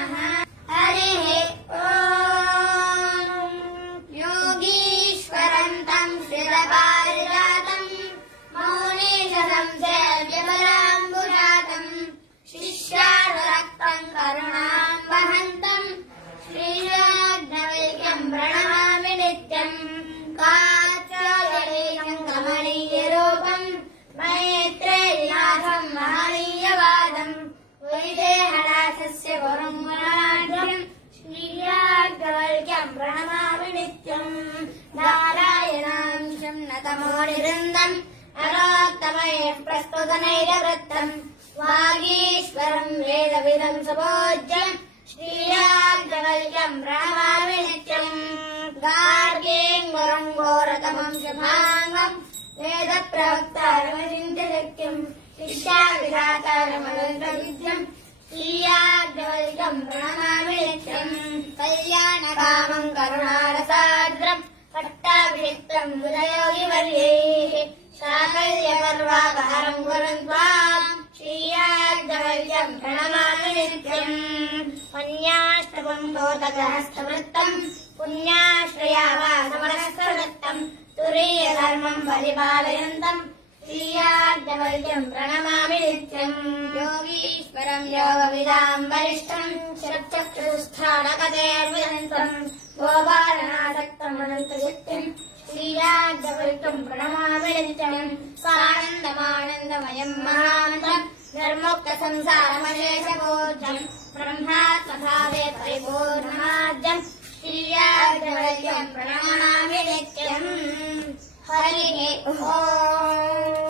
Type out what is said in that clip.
नमः। हरिः ॐ। योगीश्वरं तं शिरपारिजातं मौनीशं सेव्यबलाम्बुजातं शिष्यानुरक्तं करुणां वहन्तं श्रीयाज्ञवल्क्यं प्रणमामि नित्यम्। कात्यायनीयं कमनीयरूपं मैत्रेयीनाथं महनीयवादं वैदेहनाथस्य गुरुं गुणाढ्यं श्रीयाज्ञवल्क्यं प्रणमामि नित्यम्। नारायणांशं नतमोनिवृन्दं नरोत्तमैः प्रस्तुतनैरवृत्तम् वागीश्वरं वेदविदं सुपूज्यं श्रीयाज्ञवल्क्यं प्रणमामि नित्यम्। गार्गीं गुरुं घोरतमं शुभाङ्गं वेदप्रवक्तारमचिन्त्यशक्यं शिष्याविधातारमनन्तविद्यं श्रीयाज्ञवल्क्यं प्रणमामि नित्यम्। कल्याणकामं करुणारसाद्रं पट्टाभिषिक्तं हृदयोगिवर्यैः साकल्यपर्वापहरं गुरुं त्वां श्रीयाज्ञवल्क्यं प्रणमामि नित्यम्। पुण्याष्टकं तोतकहस्तवृत्तं पुण्याश्रयावासमनस्कवृत्तं तुरीयधर्मं परिपालयन्तं श्रीयाज्ञवल्क्यं प्रणमामि नित्यम्। योगीश्वरं योगविदां वरिष्ठं शतचक्षुस्थानकतेर्विदन्तं गोपालनासक्तं अनन्तशक्तिं श्रीयाज्ञवल्क्यं प्रणमामि नित्यम्। सानन्दमानन्दमयं महामन्त्रं निर्मुक्तसंसारमशेषबोध्यं ब्रह्मात्मभावे परिपूर्णमाद्यं श्रीयाज्ञवल्क्यं प्रणमामि नित्यम्। हरिः ॐ।